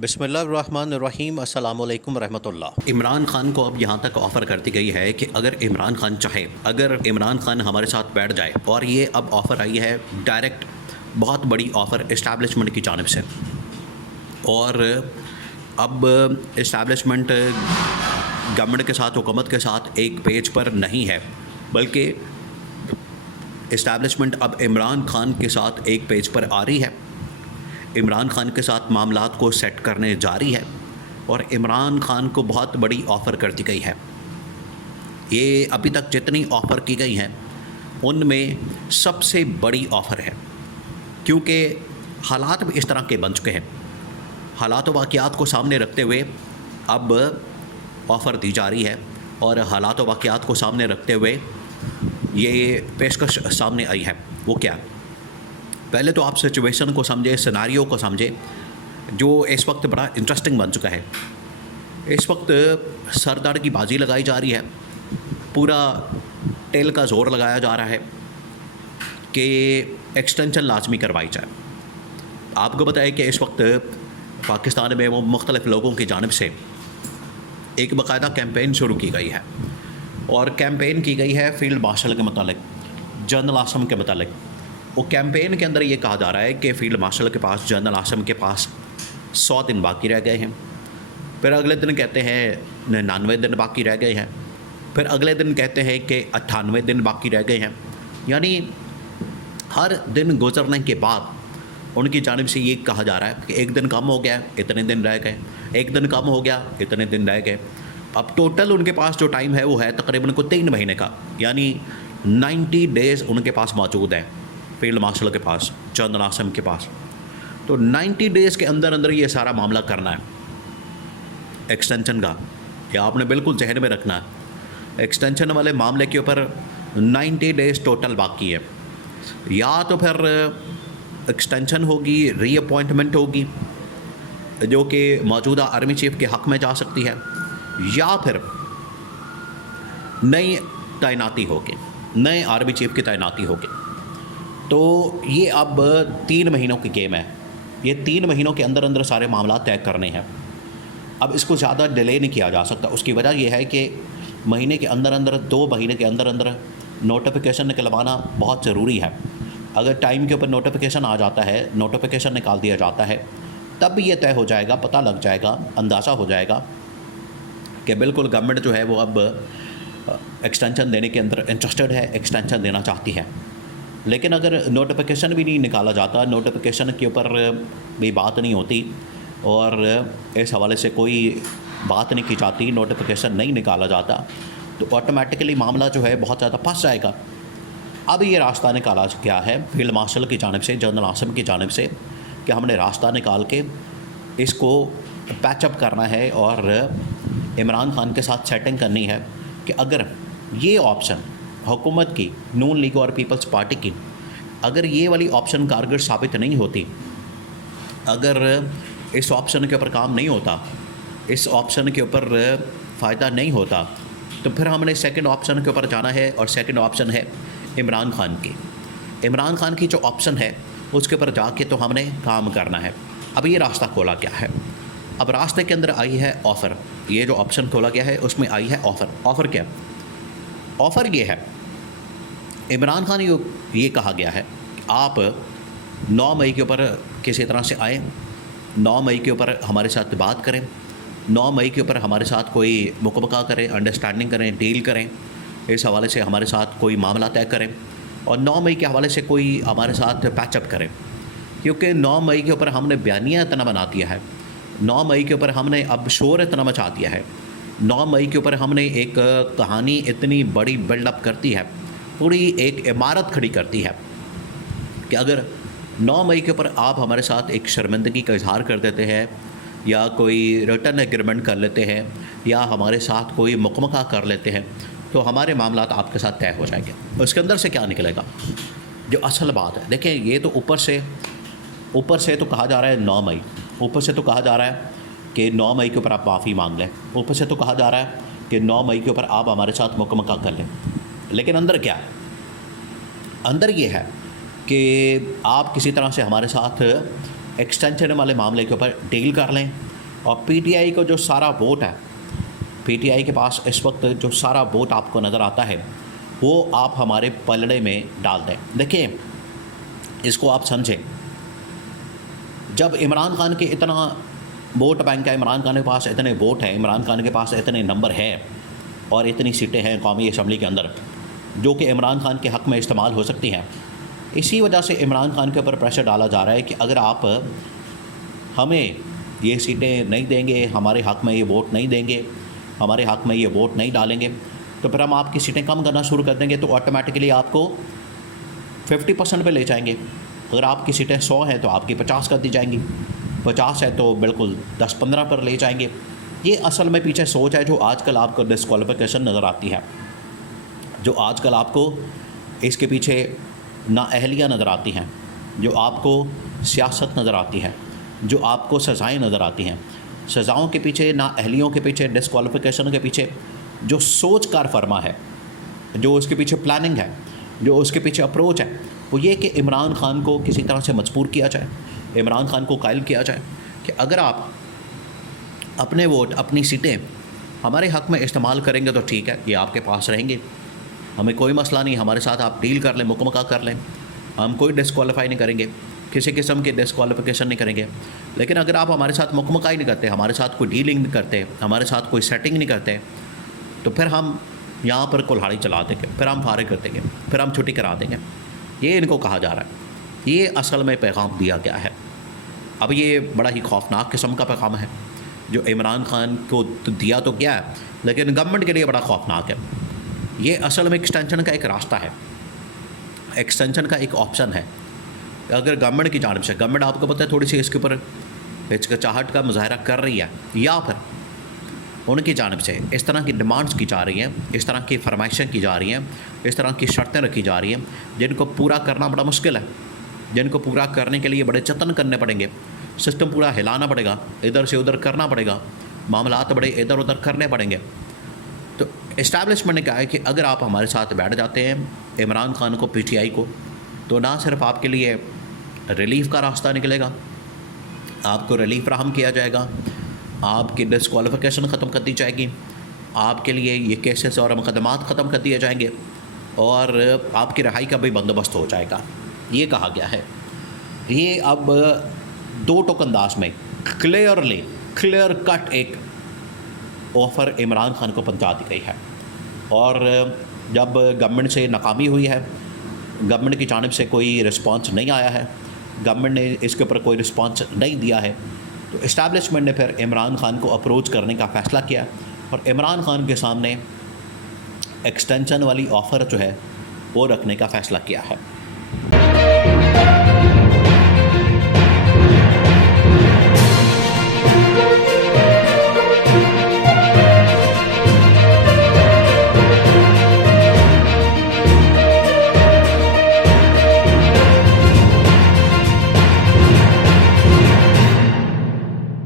बिस्मिल्लाहिर्रहमानिर्रहीम अस्सलामुअलैकुम रहमतुल्लाह। इमरान खान को अब यहाँ तक ऑफ़र कर दी गई है कि अगर इमरान खान चाहे, अगर इमरान खान हमारे साथ बैठ जाए, और ये अब ऑफ़र आई है डायरेक्ट, बहुत बड़ी ऑफ़र इस्टेब्लिशमेंट की जानिब से। और अब इस्टेब्लिशमेंट गवर्नमेंट के साथ, हुकूमत के साथ एक पेज पर नहीं है, बल्कि इस्टेब्लिशमेंट अब इमरान खान के साथ एक पेज पर आ रही है। इमरान खान के साथ मामलात को सेट करने जा रही है और इमरान खान को बहुत बड़ी ऑफ़र कर दी गई है। ये अभी तक जितनी ऑफ़र की गई हैं उनमें सबसे बड़ी ऑफ़र है, क्योंकि हालात भी इस तरह के बन चुके हैं। हालात व वाक़यात को सामने रखते हुए अब ऑफ़र दी जा रही है, और हालात व वाक़यात को सामने रखते हुए ये पेशकश सामने आई है। वो क्या? पहले तो आप सिचुएशन को समझे, सिनारियो को समझे, जो इस वक्त बड़ा इंटरेस्टिंग बन चुका है। इस वक्त सरदार की बाजी लगाई जा रही है, पूरा टेल का ज़ोर लगाया जा रहा है कि एक्सटेंशन लाजमी करवाई जाए। आपको बताएं कि इस वक्त पाकिस्तान में वो मुख्तलिफ़ लोगों की जानिब से एक बाकायदा कैंपेन शुरू की गई है, और कैंपेन की गई है फील्ड मार्शल के मतलब, जनरल आसम के मतलब। वो कैंपेन के अंदर ये कहा जा रहा है कि फ़ील्ड मार्शल के पास, जनरल आसम के पास 100 दिन बाकी रह गए हैं। फिर अगले दिन कहते हैं 99 दिन बाकी रह गए हैं। फिर अगले दिन कहते हैं कि 98 दिन बाकी रह गए हैं। यानी हर दिन गुजरने के बाद उनकी जानिब से ये कहा जा रहा है कि एक दिन कम हो गया, इतने दिन रह गए, एक दिन कम हो गया, इतने दिन रह गए। अब टोटल उनके पास जो टाइम है वो है तकरीबन को 3 महीने का, यानी 90 डेज़ उनके पास मौजूद है, फील्ड मार्शल के पास, जनरल आसम के पास। तो 90 डेज़ के अंदर अंदर ये सारा मामला करना है एक्सटेंशन का। या आपने बिल्कुल जहन में रखना है, एक्सटेंशन वाले मामले के ऊपर 90 डेज़ टोटल बाकी है। या तो फिर एक्सटेंशन होगी, रीअपॉइंटमेंट होगी, जो कि मौजूदा आर्मी चीफ के हक़ में जा सकती है, या फिर नई तैनाती होगी, नए आर्मी चीफ की तैनाती होगी। तो ये अब 3 महीनों की गेम है। ये 3 महीनों के अंदर अंदर सारे मामला तय करने हैं। अब इसको ज़्यादा डिले नहीं किया जा सकता। उसकी वजह यह है कि महीने के अंदर अंदर, 2 महीने के अंदर अंदर नोटिफिकेशन निकलवाना बहुत ज़रूरी है। अगर टाइम के ऊपर नोटिफिकेशन आ जाता है, नोटिफिकेशन निकाल दिया जाता है, तब ये तय हो जाएगा, पता लग जाएगा, अंदाज़ा हो जाएगा कि बिल्कुल गवर्नमेंट जो है वो अब एक्सटेंशन देने के अंदर इंटरेस्टेड है, एक्सटेंशन देना चाहती है। लेकिन अगर नोटिफिकेशन भी नहीं निकाला जाता, नोटिफिकेशन के ऊपर भी बात नहीं होती, और इस हवाले से कोई बात नहीं की जाती, नोटिफिकेशन नहीं निकाला जाता, तो ऑटोमेटिकली मामला जो है बहुत ज़्यादा फंस जाएगा। अब ये रास्ता निकाला गया है फील्ड मार्शल की जानिब से, जनरल आसम की जानिब से, कि हमने रास्ता निकाल के इसको पैचअप करना है और इमरान खान के साथ सेटिंग करनी है कि अगर ये ऑप्शन हुकूमत की, नून लीग और पीपल्स पार्टी की, अगर ये वाली ऑप्शन कारगर साबित नहीं होती, अगर इस ऑप्शन के ऊपर काम नहीं होता, इस ऑप्शन के ऊपर फ़ायदा नहीं होता, तो फिर हमने सेकंड ऑप्शन के ऊपर जाना है, और सेकंड ऑप्शन है इमरान खान की। इमरान खान की जो ऑप्शन है उसके ऊपर जाके तो हमने काम करना है। अब ये रास्ता खोला गया है। अब रास्ते के अंदर आई है ऑफ़र। ये जो ऑप्शन खोला गया है उसमें आई है ऑफ़र। ऑफ़र क्या? ऑफ़र ये है, इमरान खान ये कहा गया है आप 9 मई के ऊपर किसी तरह से आएँ, 9 मई के ऊपर हमारे साथ बात करें, 9 मई के ऊपर हमारे साथ कोई मुकबका करें, अंडरस्टैंडिंग करें, डील करें, इस हवाले से हमारे साथ कोई मामला तय करें, और 9 मई के हवाले से कोई हमारे साथ पैचअप करें। क्योंकि 9 मई के ऊपर हमने बयानिया इतना बना दिया है, 9 मई के ऊपर हमने अब शोर इतना मचा दिया है, 9 मई के ऊपर हमने एक कहानी इतनी बड़ी बिल्डअप करती है, पूरी एक इमारत खड़ी करती है कि अगर 9 मई के ऊपर आप हमारे साथ एक शर्मिंदगी का इजहार कर देते हैं, या कोई रिटर्न एग्रीमेंट कर लेते हैं, या हमारे साथ कोई मुकमका कर लेते हैं, तो हमारे मामला आपके साथ तय हो जाएंगे। उसके अंदर से क्या निकलेगा, जो असल बात है। देखें, ये तो ऊपर से तो कहा जा रहा है 9 मई, ऊपर से तो कहा जा रहा है कि 9 मई के ऊपर आप माफ़ी मांग लें, ऊपर से तो कहा जा रहा है कि 9 मई के ऊपर आप हमारे साथ मुकमका कर लें। लेकिन अंदर क्या है? अंदर ये है कि आप किसी तरह से हमारे साथ एक्सटेंशन वाले मामले के ऊपर डील कर लें, और पीटीआई को जो सारा वोट है, पीटीआई के पास इस वक्त जो सारा वोट आपको नज़र आता है वो आप हमारे पलड़े में डाल दें। देखिए, इसको आप समझें, जब इमरान खान के इतना वोट बैंक है, इमरान खान के पास इतने वोट हैं, इमरान खान के पास इतने नंबर हैं और इतनी सीटें हैं कौमी असम्बली के अंदर जो कि इमरान खान के हक़ में इस्तेमाल हो सकती हैं, इसी वजह से इमरान खान के ऊपर प्रेशर डाला जा रहा है कि अगर आप हमें ये सीटें नहीं देंगे, हमारे हक़ में ये वोट नहीं देंगे, हमारे हक़ में ये वोट नहीं डालेंगे, तो फिर हम आपकी सीटें कम करना शुरू कर देंगे। तो ऑटोमेटिकली आपको 50% पे ले जाएंगे। अगर आपकी सीटें 100 हैं तो आपकी 50 कर दी जाएंगी, 50 है तो बिल्कुल 10-15 पर ले जाएंगे। ये असल में पीछे सोच है जो आजकल आपको डिस्क्वालिफिकेशन नज़र आती है, जो आजकल आपको इसके पीछे नाअहलियाँ नज़र आती हैं, जो आपको सियासत नज़र आती है, जो आपको सज़ाएँ नज़र आती हैं। सज़ाओं के पीछे, नाअहलियों के पीछे, डिस्क्वालिफिकेशन के पीछे जो सोच कार फरमा है, जो उसके पीछे प्लानिंग है, जो उसके पीछे अप्रोच है, वो ये कि इमरान खान को किसी तरह से मजबूर किया जाए, इमरान खान को कायल किया जाए कि अगर आप अपने वोट, अपनी सीटें हमारे हक़ में इस्तेमाल करेंगे तो ठीक है, ये आपके पास रहेंगे, हमें कोई मसला नहीं, हमारे साथ आप डील कर लें, मुकम्मल कर लें, हम कोई डिस्क्वालीफाई नहीं करेंगे, किसी किस्म की डिस्क्वालिफिकेशन नहीं करेंगे। लेकिन अगर आप हमारे साथ मुकम्मल नहीं करते, हमारे साथ कोई डीलिंग नहीं करते, हमारे साथ कोई सेटिंग नहीं करते, तो फिर हम यहाँ पर कुल्हाड़ी चला देंगे, फिर हम फारिग कर देंगे, फिर हम छुट्टी करा देंगे। ये इनको कहा जा रहा है। ये असल में पैगाम दिया गया है। अब ये बड़ा ही खौफनाक किस्म का पैगाम है जो इमरान खान को तो दिया तो क्या है, लेकिन गवर्नमेंट के लिए बड़ा खौफनाक है। ये असल में एक्सटेंशन का एक रास्ता है, एक्सटेंशन का एक ऑप्शन है। अगर गवर्नमेंट की जानिब से, गवर्नमेंट आपको पता है थोड़ी सी इसके ऊपर हिचकिचाहट का मुजाहरा कर रही है, या फिर उनकी जानिब से इस तरह की डिमांड्स की जा रही हैं, इस तरह की फरमाइशें की जा रही हैं, इस तरह की शर्तें रखी जा रही हैं जिनको पूरा करना बड़ा मुश्किल है, जिनको पूरा करने के लिए बड़े जतन करने पड़ेंगे, सिस्टम पूरा हिलाना पड़ेगा, इधर से उधर करना पड़ेगा, मामलात बड़े इधर उधर करने पड़ेंगे। तो इस्टेब्लिशमेंट ने कहा है कि अगर आप हमारे साथ बैठ जाते हैं, इमरान खान को, पीटीआई को, तो ना सिर्फ आपके लिए रिलीफ़ का रास्ता निकलेगा, आपको रिलीफ फराहम किया जाएगा, आपकी डिस्क्वालिफिकेशन ख़त्म कर दी जाएगी, आपके लिए ये केसेस और मुकदमात ख़त्म कर दिए जाएंगे और आपकी रिहाई का भी बंदोबस्त हो जाएगा। ये कहा गया है। ये अब दो टोक अंदाज में क्लियर कट एक ऑफ़र इमरान खान को पहुंचा दी गई है। और जब गवर्नमेंट से नाकामी हुई है, गवर्नमेंट की जानिब से कोई रिस्पांस नहीं आया है, गवर्नमेंट ने इसके ऊपर कोई रिस्पांस नहीं दिया है, तो इस्टेब्लिशमेंट ने फिर इमरान खान को अप्रोच करने का फ़ैसला किया और इमरान खान के सामने एक्सटेंशन वाली ऑफ़र जो है वो रखने का फ़ैसला किया है।